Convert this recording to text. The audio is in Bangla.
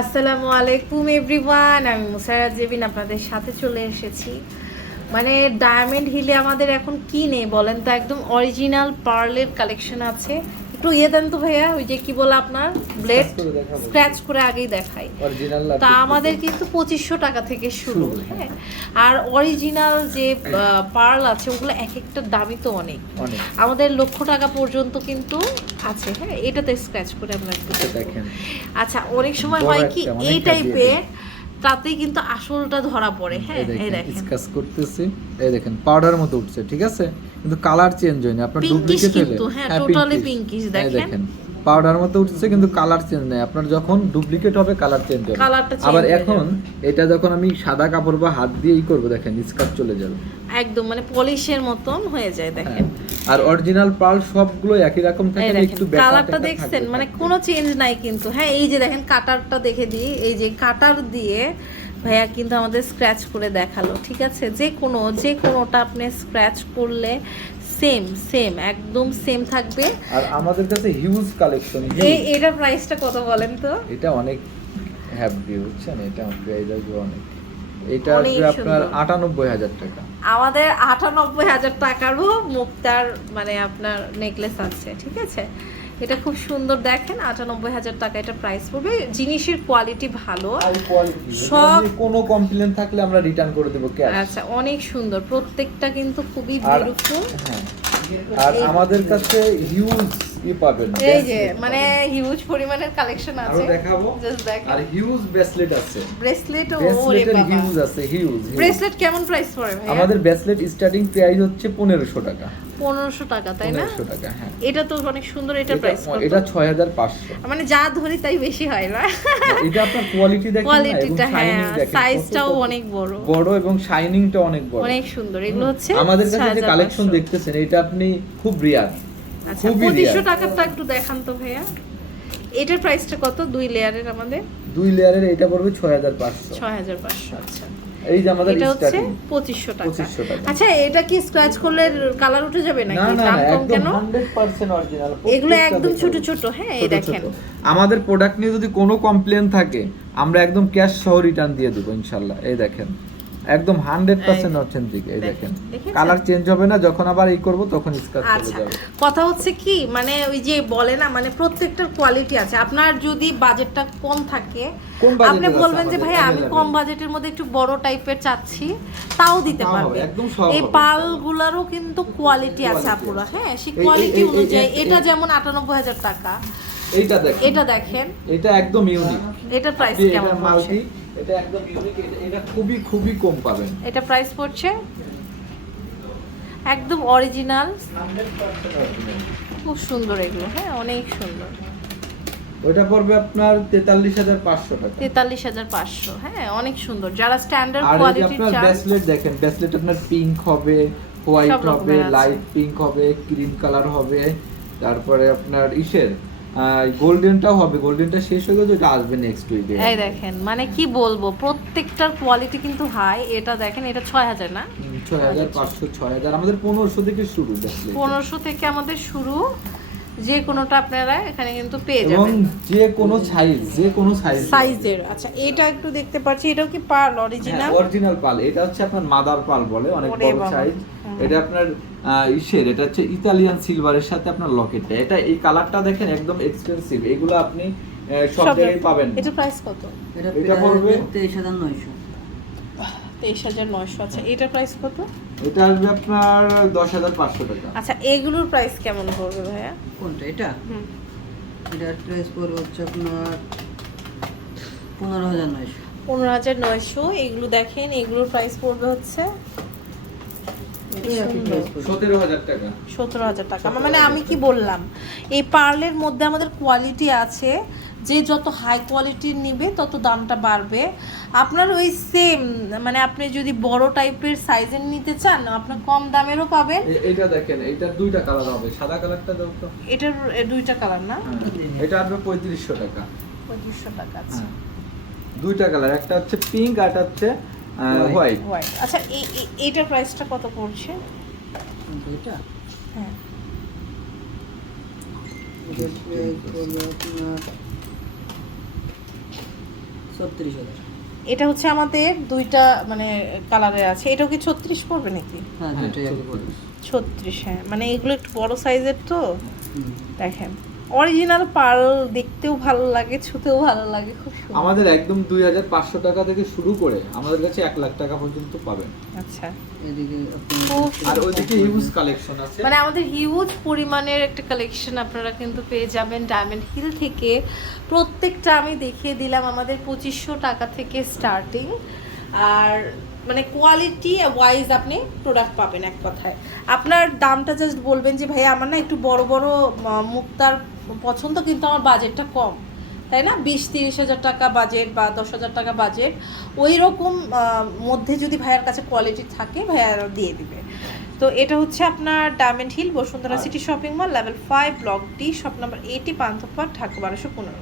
আসসালামু আলাইকুম, এভরিওয়ান। আমি মুসারা জেবিন, আপনাদের সাথে চলে এসেছি। মানে ডায়মন্ড হিলে আমাদের এখন কি নেই বলেন তো? একদম অরিজিনাল পার্লের কালেকশন আছে। একটু ইয়ে দেন তো ভাইয়া ওই যে কি বলে আপনার ব্লেড স্ক্র্যাচ করে আগেই দেখাই। তা আমাদের কিন্তু পঁচিশশো টাকা থেকে শুরু শুরু, হ্যাঁ। আর অরিজিনাল যে পার্ল আছে ওগুলো এক একটা দামই তো অনেক। আমাদের লক্ষ টাকা পর্যন্ত কিন্তু আছে হ্যাঁ। এটাতে স্ক্র্যাচ করে আমরা। দেখেন। আচ্ছা অনেক সময় হয় কি এই টাইপের তাতেই কিন্তু আসলটা ধরা পড়ে। হ্যাঁ এই দেখেন ডিসকাস করতেছি। এই দেখেন পাউডার মতো উঠছে ঠিক আছে? কিন্তু কালার চেঞ্জ হয়নি আপনার ডুপ্লিকেট হ্যাঁ, টোটালি পিঙ্কিশ দেখেন। পাউডার মতো উঠছে কিন্তু কালার চেঞ্জ নাই। আপনার যখন ডুপ্লিকেট হবে কালার চেঞ্জ হবে। আবার এখন এটা যখন আমি সাদা কাপড় বা হাত দিয়ে ই করব দেখেন স্কার্ট চলে যাবে। একদম মানে পলিশের মতন হয়ে যায় হ্যাঁ। দেখেন আর অরিজিনাল পার্ল সবগুলো একই রকম থাকে একটু কালারটা দেখছেন? মানে কোনো চেঞ্জ নাই কিন্তু। হ্যাঁ এই যে দেখেন কাটারটা দেখে দিই। এই যে কাটার দিয়ে ভাইয়া কিন্তু আমাদের স্ক্র্যাচ করে দেখাল ঠিক আছে? যে কোনো যে কোনোটা আপনি স্ক্র্যাচ করলে সেম সেম একদম সেম থাকবে। আর আমাদের কাছে হিউজ কালেকশন এই এটা প্রাইসটা কত বলেন তো? এটা অনেক হ্যাপি বুঝছেন? এটা প্রাইস আসবে অনেক। এটা আসবে আপনার। আটানব্বই হাজার টাকা। আমাদের আটানব্বই হাজার টাকারও মুক্তার মানে আপনার নেকলেস আছে ঠিক আছে? এটা খুব সুন্দর দেখেন আটানব্বই হাজার টাকা এটা প্রাইস পড়বে। জিনিসের কোয়ালিটি ভালো। সব- কোনো কমপ্লেন থাকলে আমরা রিটার্ন করে দেবো আচ্ছা অনেক সুন্দর। প্রত্যেকটা কিন্তু খুবই বিউটিফুল হ্যাঁ আর আমাদের কাছে হিউজ ই পাবেন এই যে মানে হিউজ পরিমাণের কালেকশন আরও আছে। দেখাবো? আর হিউজ ব্রেসলেট আছে। ব্রেসলেট বাবা। হিউজ আছে হিউজ ব্রেসলেট কেমন প্রাইস পড়ে ভাই আমাদের ব্রেসলেট স্টার্টিং প্রাইস হচ্ছে পনেরোশো টাকা। পনেরোশো টাকা তাই না? পনেরোশো টাকা হ্যাঁ। এটা তো অনেক সুন্দর এটা প্রাইস এটা ছয় হাজার পাঁচশো মানে যা ধরি তাই বেশি হয় না। এটা আপনার কোয়ালিটি দেখেন কোয়ালিটিটা হ্যাঁ সাইজটাও অনেক বড়। বড় এবং শাইনিংটা অনেক বড়। অনেক সুন্দর এগুলো হচ্ছে আমাদের কাছে যে কালেকশন দেখতেছেন এটা আপনি খুব রিয়ার আচ্ছা পঁচিশশো। টাকারটা একটু দেখান তো ভাইয়া। এটার প্রাইসটা কত? দুই লেয়ারের আমাদের? দুই লেয়ারের এটা পড়বে ছয় হাজার পাঁচশো। ছয় হাজার পাঁচশো আচ্ছা। এই যে আমাদের এটা হচ্ছে স্টার্টিং পঁচিশশো টাকা। 2500 টাকা। আচ্ছা এটা কি স্ক্র্যাচ করলে কালার উঠে যাবে নাকি? দাম না কম কেন? 100% অরিজিনাল এগুলো একদম ছোট ছোট হ্যাঁ এই দেখেন। আমাদের প্রোডাক্ট নিয়ে যদি কোনো কমপ্লেন থাকে আমরা একদম ক্যাশ সহ রিটার্ন দিয়ে দেবো ইনশাল্লাহ। এই দেখেন। একদম হান্ড্রেড পার্সেন্ট অথেন্টিক এই দেখেন কালার চেঞ্জ হবে না যখন আবার এই করব তখন স্কার্ট চলে আচ্ছা যাবে। কথা হচ্ছে কি মানে ওই যে বলে না মানে প্রত্যেকটার কোয়ালিটি আছে। আপনার যদি বাজেটটা কম থাকে আপনি বলবেন যে ভাই আমি কম বাজেটের মধ্যে একটু বড় টাইপের চাচ্ছি তাও দিতে পারবে। এই। পালগুলারও কিন্তু কোয়ালিটি আছে আপুরা হ্যাঁ সেই কোয়ালিটি অনুযায়ী। এটা যেমন আটানব্বই হাজার টাকা এইটা দেখেন। এটা দেখেন। এটা একদম ইউনিক এটার প্রাইস কেমন মাল্টি এটা একদম ইউনিক এটা খুবই খুবই কম পাবেন। এটা প্রাইস পড়ছে? একদম অরিজিনাল খুব সুন্দর এগুলো হ্যাঁ অনেক সুন্দর। ওইটা পড়বে আপনার তেতাল্লিশ হাজার পাঁচশো টাকা। তেতাল্লিশ হাজার পাঁচশো হ্যাঁ অনেক সুন্দর। যারা স্ট্যান্ডার্ড কোয়ালিটির আপনার ব্রেসলেট দেখেন ব্রেসলেট আপনার পিঙ্ক হবে হোয়াইট হবে লাইট পিঙ্ক হবে ক্রিম কালার হবে তারপরে আপনার ইসের। গোল্ডেনটাও হবে গোল্ডেনটা শেষ হয়ে গেছে ওটা আসবে নেক্সট উইকে এই দেখেন মানে কি বলব প্রত্যেকটার কোয়ালিটি কিন্তু হাই এটা দেখেন এটা ছয় হাজার না? ছয় হাজার পাঁচশো ছয় হাজার আমাদের পনেরোশো থেকে শুরু ব্রেসলেট পনেরোশো থেকে আমাদের শুরু যে কোনোটা আপনারা এখানে কিন্তু পেয়ে এবং যাবেন। যে কোনো সাইজ যে কোনো সাইজ সাইজের আচ্ছা এটা একটু দেখতে পাচ্ছি এটাও কি পার্ল অরিজিনাল অরিজিনাল পাল এটা হচ্ছে আপনার মাদার পাল বলে অনেক বড় সাইজ এটা আপনার ইসের এটা হচ্ছে ইতালিয়ান সিলভারের সাথে আপনার লকেটটা এটা এই কালারটা দেখেন একদম এক্সপেন্সিভ এগুলো আপনি সব জায়গায় পাবেন। এটা প্রাইস কত? এটা পড়বে? তেইশ হাজার নয়শো। তেইশ হাজার নয়শো আচ্ছা এটার প্রাইস কত? এটা আসবে আপনার দশ হাজার পাঁচশো টাকা। আচ্ছা এগুলোর প্রাইস কেমন পড়বে ভাইয়া? কোনটা এটা? হুম। এটার প্রাইস পড়বে হচ্ছে আপনার পনেরো হাজার নয়শো। পনেরো হাজার নয়শো এগুলো দেখেন এগুলোর প্রাইস পড়বে হচ্ছে এই একই প্রাইস পড়বে সতেরো হাজার টাকা। মানে আমি কি বললাম এই পার্লের মধ্যে আমাদের কোয়ালিটি আছে যে যত হাই কোয়ালিটির নিবে তত দামটা বাড়বে। আপনার ওই সেম মানে আপনি যদি বড় টাইপের সাইজের নিতে চান আপনার কম দামেরও পাবেন। এটা দেখেন এটার দুইটা কালার হবে। সাদা কালারটা দাও তো। এটার দুইটা কালার না? এটা আসবে পঁয়ত্রিশশো টাকা। পঁচিশশো টাকা আছে হ্যাঁ। দুইটা কালার একটা হচ্ছে পিঙ্ক আর একটা হচ্ছে হোয়াইট হোয়াইট আচ্ছা এই এই- এইটার প্রাইসটা কত পড়ছে? এটা? হ্যাঁ। এটা হচ্ছে আমাদের দুইটা মানে কালারের আছে। এটাও কি ছত্রিশ পড়বে নাকি? হ্যাঁ ছত্রিশ হ্যাঁ। মানে এগুলো একটু বড় সাইজের তো? দেখেন। অরিজিনাল পার্ল দেখতেও ভালো লাগে ছুতেও ভালো লাগে খুব সুন্দর। আমাদের একদম দুই হাজার পাঁচশো টাকা থেকে শুরু করে আমাদের কাছে এক লাখ টাকা পর্যন্ত পাবেন। আচ্ছা। আর ওইদিকে হিউজ কালেকশন আছে। মানে আমাদের হিউজ পরিমাণের একটা কালেকশন আপনারা কিন্তু পেয়ে যাবেন ডায়মন্ড হিল থেকে। প্রত্যেকটা আমি দেখিয়ে দিলাম আমাদের পঁচিশশো টাকা থেকে স্টার্টিং আর মানে কোয়ালিটি ওয়াইজ আপনি প্রোডাক্ট পাবেন এক কথায়। আপনার দামটা জাস্ট বলবেন যে ভাই আমার না একটু বড় বড় মুক্তার পছন্দ কিন্তু আমার বাজেটটা কম। তাই না? বিশ তিরিশ হাজার টাকা বাজেট বা দশ হাজার টাকা বাজেট ওই রকম মধ্যে যদি ভাইয়ার কাছে কোয়ালিটি থাকে ভাইয়া দিয়ে দিবে। তো এটা হচ্ছে আপনার diamond hill Bashundhara city shopping mall level five block D shop number eighty Panthapath Dhaka বারোশো পনেরো।